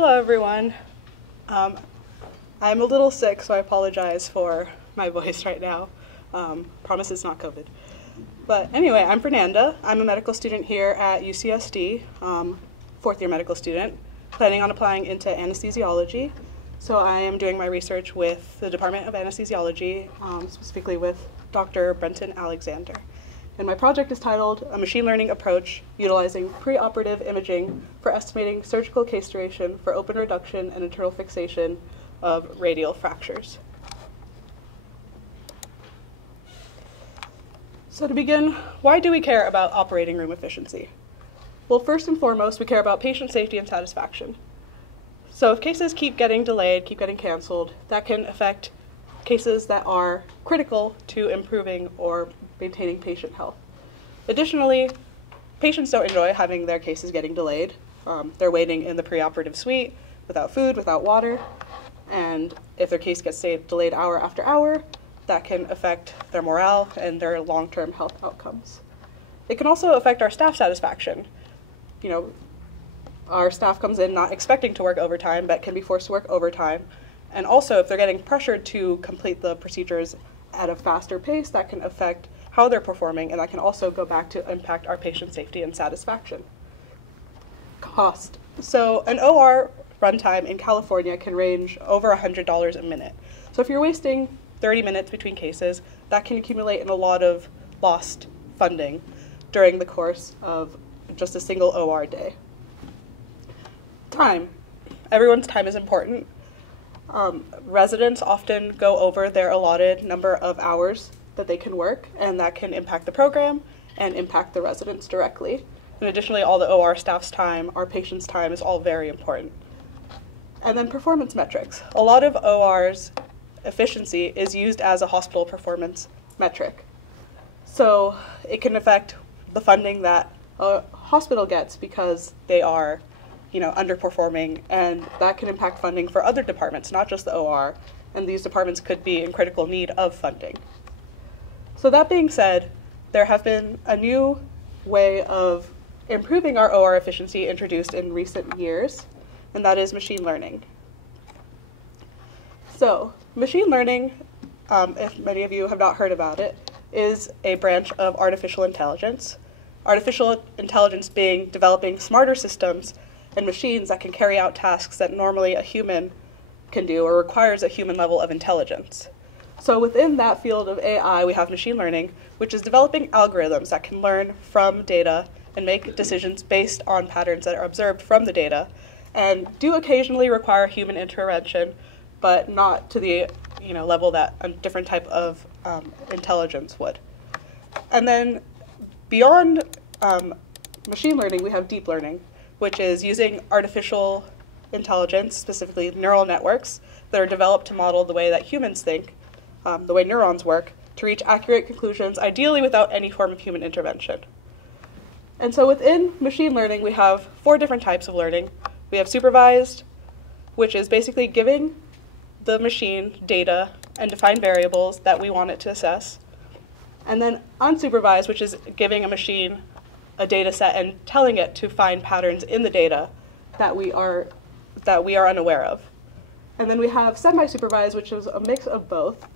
Hello, everyone. I'm a little sick, so I apologize for my voice right now. Promise it's not COVID. But anyway, I'm Fernanda. I'm a medical student here at UCSD, fourth-year medical student, planning on applying into anesthesiology. So I am doing my research with the Department of Anesthesiology, specifically with Dr. Brenton Alexander. And my project is titled A Machine Learning Approach Utilizing Preoperative Imaging for Estimating Surgical Case Duration for Open Reduction and Internal Fixation of Radial Fractures. So to begin, why do we care about operating room efficiency? Well, first and foremost, we care about patient safety and satisfaction. So if cases keep getting delayed, keep getting canceled, that can affect cases that are critical to improving or maintaining patient health. Additionally, patients don't enjoy having their cases getting delayed. They're waiting in the preoperative suite without food, without water, and if their case gets delayed hour after hour, that can affect their morale and their long-term health outcomes. It can also affect our staff satisfaction. You know, our staff comes in not expecting to work overtime, but can be forced to work overtime. And also, if they're getting pressured to complete the procedures at a faster pace, that can affect how they're performing, and that can also go back to impact our patient safety and satisfaction. Cost. So an OR runtime in California can range over $100 a minute. So if you're wasting 30 minutes between cases, that can accumulate in a lot of lost funding during the course of just a single OR day. Time. Everyone's time is important. Residents often go over their allotted number of hours that they can work, and that can impact the program and impact the residents directly. And additionally, all the OR staff's time, our patients' time is all very important. And then performance metrics. A lot of OR's efficiency is used as a hospital performance metric. So it can affect the funding that a hospital gets because they are, underperforming, and that can impact funding for other departments, not just the OR, and these departments could be in critical need of funding. So that being said, there have been a new way of improving our OR efficiency introduced in recent years, and that is machine learning. So machine learning, if many of you have not heard about it, is a branch of artificial intelligence. Artificial intelligence being developing smarter systems and machines that can carry out tasks that normally a human can do or requires a human level of intelligence. So within that field of AI, we have machine learning, which is developing algorithms that can learn from data and make decisions based on patterns that are observed from the data, and do occasionally require human intervention, but not to the level that a different type of intelligence would. And then beyond machine learning, we have deep learning, which is using artificial intelligence, specifically neural networks, that are developed to model the way that humans think, the way neurons work, to reach accurate conclusions, ideally without any form of human intervention. And so within machine learning, we have 4 different types of learning. We have supervised, which is basically giving the machine data and defined variables that we want it to assess. And then unsupervised, which is giving a machine a data set and telling it to find patterns in the data that we are unaware of. And then we have semi-supervised, which is a mix of both,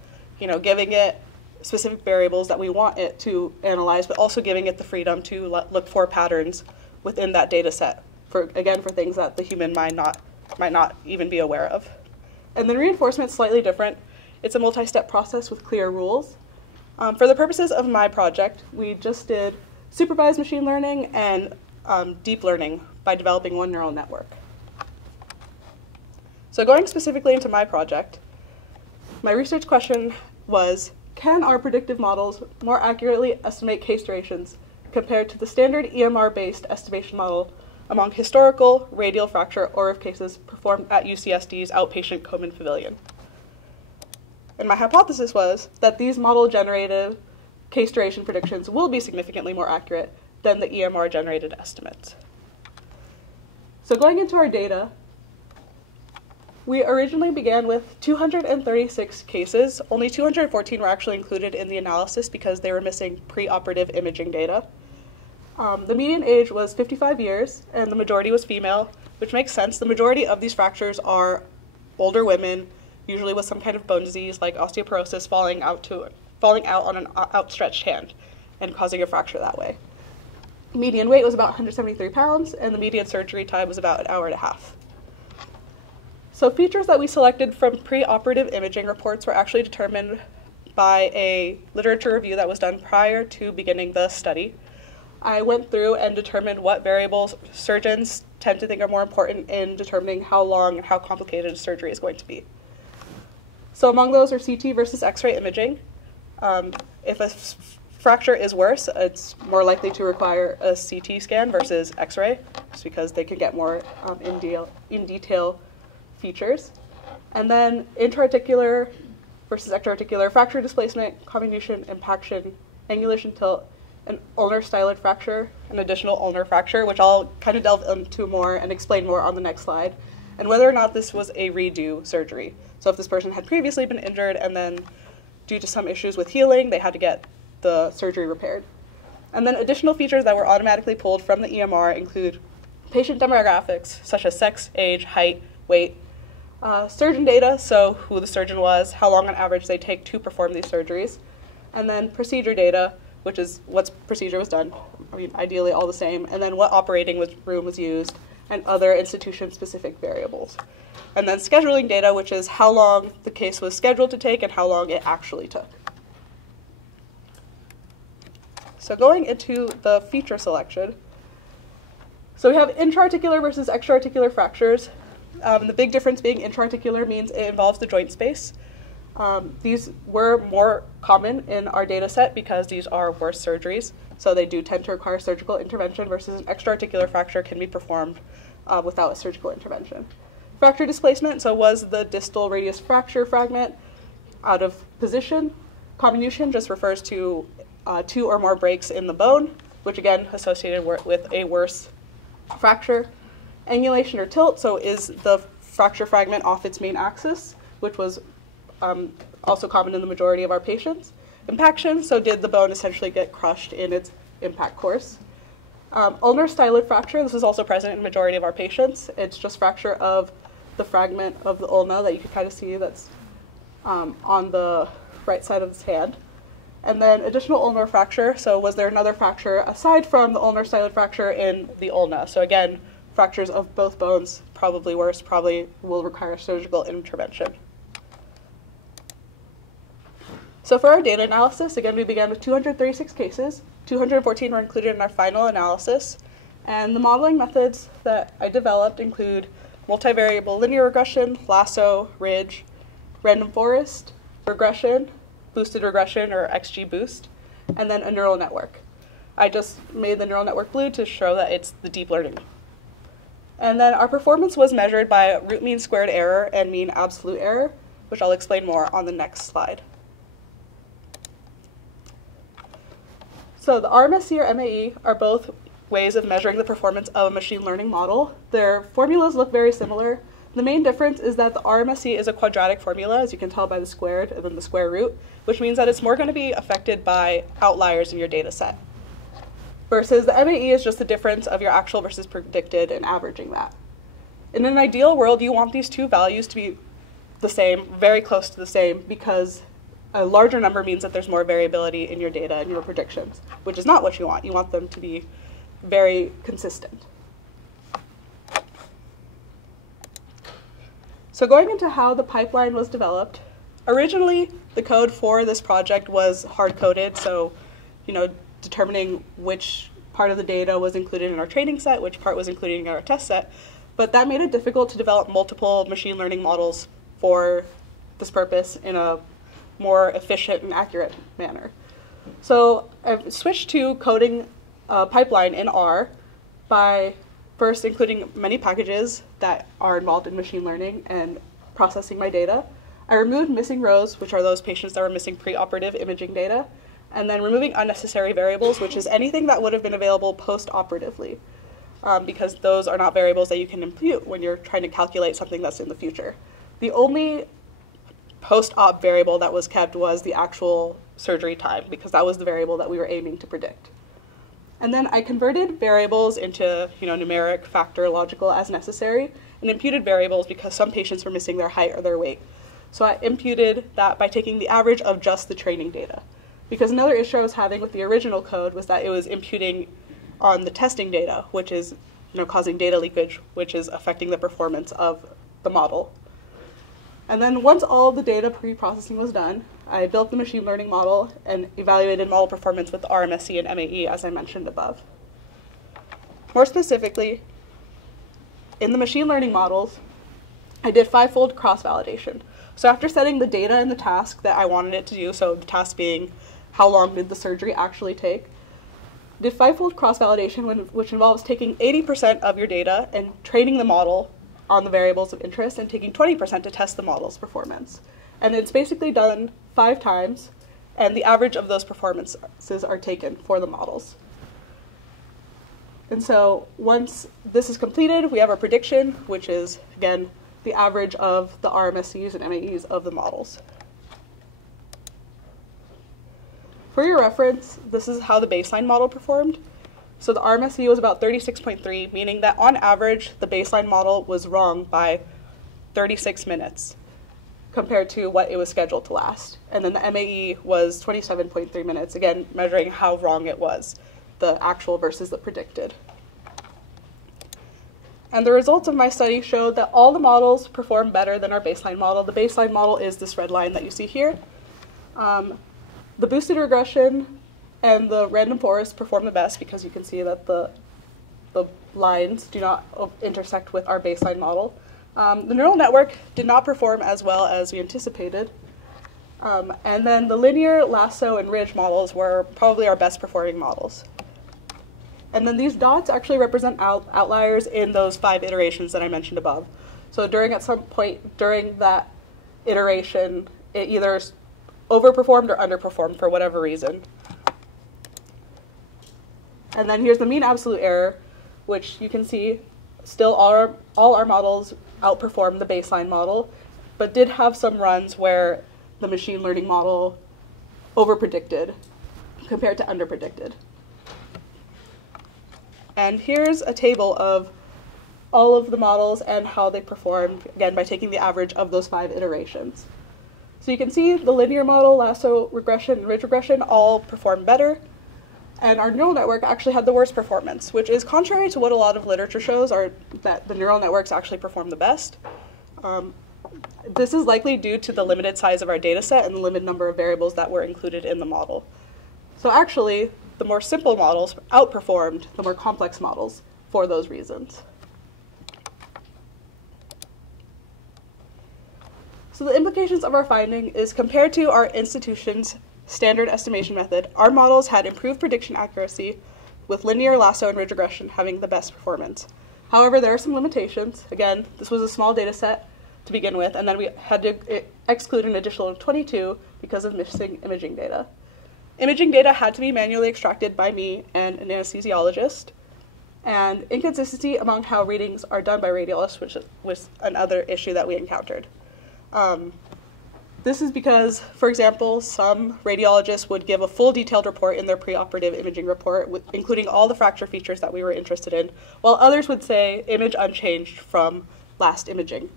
giving it specific variables that we want it to analyze, but also giving it the freedom to look for patterns within that data set, for things that the human might not even be aware of. And then reinforcement is slightly different. It's a multi-step process with clear rules. For the purposes of my project, we just did supervised machine learning and deep learning by developing one neural network. So going specifically into my project, my research question was, can our predictive models more accurately estimate case durations compared to the standard EMR-based estimation model among historical radial fracture ORIF cases performed at UCSD's outpatient Komen Pavilion? And my hypothesis was that these model-generated case duration predictions will be significantly more accurate than the EMR-generated estimates. So going into our data, we originally began with 236 cases. Only 214 were actually included in the analysis because they were missing preoperative imaging data. The median age was 55 years, and the majority was female, which makes sense. The majority of these fractures are older women, usually with some kind of bone disease like osteoporosis falling out on an outstretched hand and causing a fracture that way. Median weight was about 173 pounds, and the median surgery time was about an hour and a half. So features that we selected from preoperative imaging reports were actually determined by a literature review that was done prior to beginning the study. I went through and determined what variables surgeons tend to think are more important in determining how long and how complicated a surgery is going to be. So among those are CT versus X-ray imaging. If a fracture is worse, it's more likely to require a CT scan versus X-ray, just because they can get more in detail features. And then intra-articular versus extra-articular fracture displacement, comminution, impaction, angulation tilt, an ulnar styloid fracture, an additional ulnar fracture, which I'll kind of delve into more and explain more on the next slide, and whether or not this was a redo surgery. So if this person had previously been injured and then due to some issues with healing, they had to get the surgery repaired. And then additional features that were automatically pulled from the EMR include patient demographics, such as sex, age, height, weight, surgeon data, so who the surgeon was, how long on average they take to perform these surgeries, and then procedure data, which is what procedure was done, ideally all the same, and then what operating room was used, and other institution-specific variables. And then scheduling data, which is how long the case was scheduled to take and how long it actually took. So going into the feature selection, so we have intra-articular versus extra-articular fractures. The big difference being intra-articular means it involves the joint space. These were more common in our data set because these are worse surgeries, so they do tend to require surgical intervention versus an extra-articular fracture can be performed without a surgical intervention. Fracture displacement, so was the distal radius fracture fragment out of position. Comminution just refers to 2 or more breaks in the bone, which again associated with a worse fracture. Angulation or tilt, so is the fracture fragment off its main axis, which was also common in the majority of our patients. Impaction, so did the bone essentially get crushed in its impact course. Ulnar styloid fracture, this is also present in the majority of our patients. It's just fracture of the fragment of the ulna that you can kind of see that's on the right side of his hand. And then additional ulnar fracture, so was there another fracture aside from the ulnar styloid fracture in the ulna? So again, fractures of both bones, probably worse, probably will require surgical intervention. So for our data analysis, again, we began with 236 cases. 214 were included in our final analysis. And the modeling methods that I developed include multivariable linear regression, lasso, ridge, random forest, regression, boosted regression or XGBoost, and then a neural network. I just made the neural network blue to show that it's the deep learning. And then our performance was measured by root mean squared error and mean absolute error, which I'll explain more on the next slide. So the RMSC or MAE are both ways of measuring the performance of a machine learning model. Their formulas look very similar. The main difference is that the RMSC is a quadratic formula, as you can tell by the squared and then the square root, which means that it's more going to be affected by outliers in your data set. Versus the MAE is just the difference of your actual versus predicted and averaging that. In an ideal world, you want these two values to be the same, very close to the same, because a larger number means that there's more variability in your data and your predictions, which is not what you want. You want them to be very consistent. So going into how the pipeline was developed, originally the code for this project was hard-coded, so determining which part of the data was included in our training set, which part was included in our test set, but that made it difficult to develop multiple machine learning models for this purpose in a more efficient and accurate manner. So I've switched to coding a pipeline in R by first including many packages that are involved in machine learning and processing my data. I removed missing rows, which are those patients that were missing preoperative imaging data, and then removing unnecessary variables, which is anything that would have been available post-operatively, because those are not variables that you can impute when you're trying to calculate something that's in the future. The only post-op variable that was kept was the actual surgery time, because that was the variable that we were aiming to predict. And then I converted variables into, numeric, factor, logical as necessary, and imputed variables because some patients were missing their height or their weight. So I imputed that by taking the average of just the training data. Because another issue I was having with the original code was that it was imputing on the testing data, which is causing data leakage, which is affecting the performance of the model. And then once all the data pre-processing was done, I built the machine learning model and evaluated model performance with RMSC and MAE, as I mentioned above. More specifically, in the machine learning models, I did 5-fold cross-validation. So after setting the data and the task that I wanted it to do, so the task being how long did the surgery actually take, I did 5-fold cross-validation, which involves taking 80% of your data and training the model on the variables of interest and taking 20% to test the model's performance. And it's basically done 5 times, and the average of those performances are taken for the models. And so once this is completed, we have our prediction, which is, again, the average of the RMSCs and MAEs of the models. For your reference, this is how the baseline model performed. So the RMSC was about 36.3, meaning that on average, the baseline model was wrong by 36 minutes compared to what it was scheduled to last. And then the MAE was 27.3 minutes, again, measuring how wrong it was, the actual versus the predicted. And the results of my study showed that all the models performed better than our baseline model. The baseline model is this red line that you see here. The boosted regression and the random forest perform the best because you can see that the lines do not intersect with our baseline model. The neural network did not perform as well as we anticipated. And then the linear, lasso, and ridge models were probably our best performing models. And then these dots actually represent outliers in those 5 iterations that I mentioned above. So at some point during that iteration, it either overperformed or underperformed for whatever reason. And then here's the mean absolute error, which you can see still all our models outperformed the baseline model, but did have some runs where the machine learning model overpredicted compared to underpredicted. And here's a table of all of the models and how they performed, again, by taking the average of those 5 iterations. So you can see the linear model, lasso regression, and ridge regression all performed better. And our neural network actually had the worst performance, which is contrary to what a lot of literature shows, that the neural networks actually perform the best. This is likely due to the limited size of our data set and the limited number of variables that were included in the model. So actually, the more simple models outperformed the more complex models for those reasons. So the implications of our finding is compared to our institution's standard estimation method, our models had improved prediction accuracy with linear, lasso, and ridge regression having the best performance. However, there are some limitations. Again, this was a small data set to begin with, and then we had to exclude an additional 22 because of missing imaging data. Imaging data had to be manually extracted by me and an anesthesiologist, and inconsistency among how readings are done by radiologists, which was another issue that we encountered. This is because, for example, some radiologists would give a full detailed report in their preoperative imaging report, including all the fracture features that we were interested in, while others would say image unchanged from last imaging.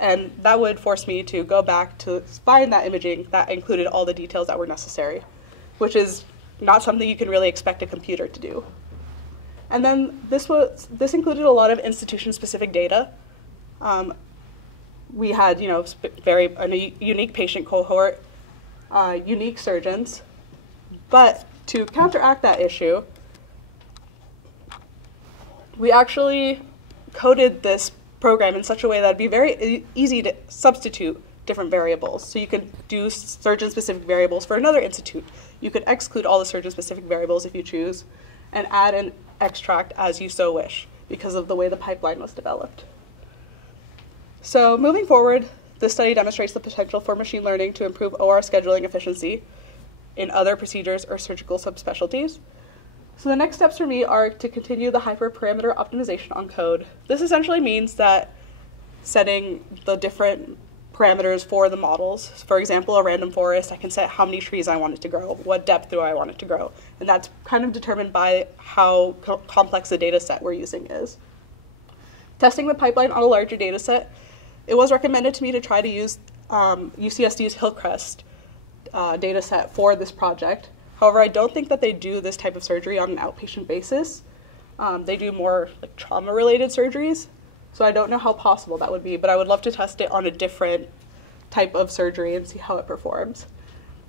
And that would force me to go back to find that imaging that included all the details that were necessary, which is not something you can really expect a computer to do. And then this included a lot of institution-specific data. We had, a unique patient cohort, unique surgeons. But to counteract that issue, we actually coded this program in such a way that it'd be very easy to substitute different variables. So you could do surgeon-specific variables for another institute. You could exclude all the surgeon-specific variables if you choose, and add and extract as you so wish because of the way the pipeline was developed. So moving forward, this study demonstrates the potential for machine learning to improve OR scheduling efficiency in other procedures or surgical subspecialties. So the next steps for me are to continue the hyperparameter optimization on code. This essentially means that setting the different parameters for the models. For example, a random forest, I can set how many trees I want it to grow, what depth do I want it to grow, and that's kind of determined by how complex the data set we're using is. Testing the pipeline on a larger data set, it was recommended to me to try to use UCSD's Hillcrest data set for this project. However, I don't think that they do this type of surgery on an outpatient basis. They do more like trauma-related surgeries, so I don't know how possible that would be, but I would love to test it on a different type of surgery and see how it performs.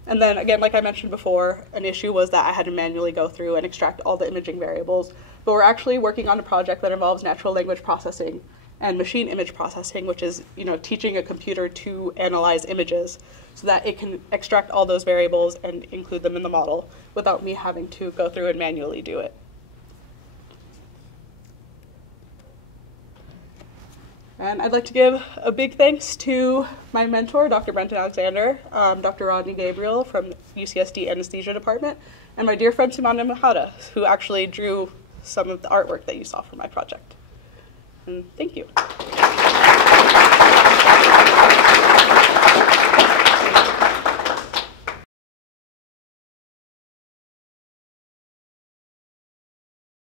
And then again, like I mentioned before, an issue was that I had to manually go through and extract all the imaging variables, but we're actually working on a project that involves natural language processing and machine image processing, which is, teaching a computer to analyze images so that it can extract all those variables and include them in the model without me having to go through and manually do it. And I'd like to give a big thanks to my mentor, Dr. Brenton Alexander, Dr. Rodney Gabriel from UCSD Anesthesia Department, and my dear friend Sumana Mahada, who actually drew some of the artwork that you saw for my project. And thank you.